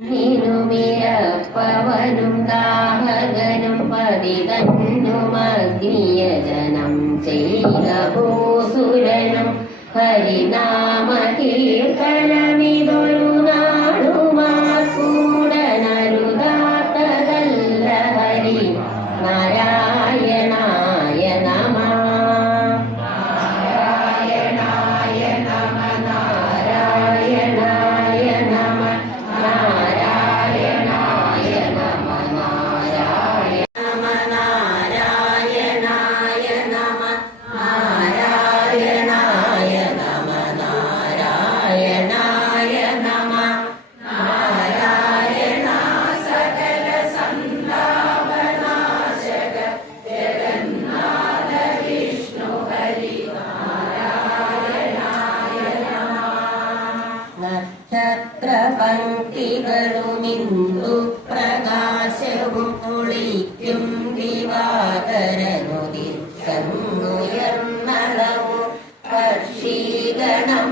നിനുമിരപ്പവനും ദാഹകനും പതിതന്നുമഗ്നിയജനം ചെയ്ത ഭൂസുരനും ഹരിനാമ കീർത്തനമിതൊരു നാടുമാക്കൂടനരുതാത്തതല്ല ഹരി. നാരായണായ Sinai. നക്ഷത്രപംക്തികളുമിന്ദു പ്രകാശവും കുളിക്കും ദിവാകരനുദിർന്നുയർന്നളവും പക്ഷീഗണം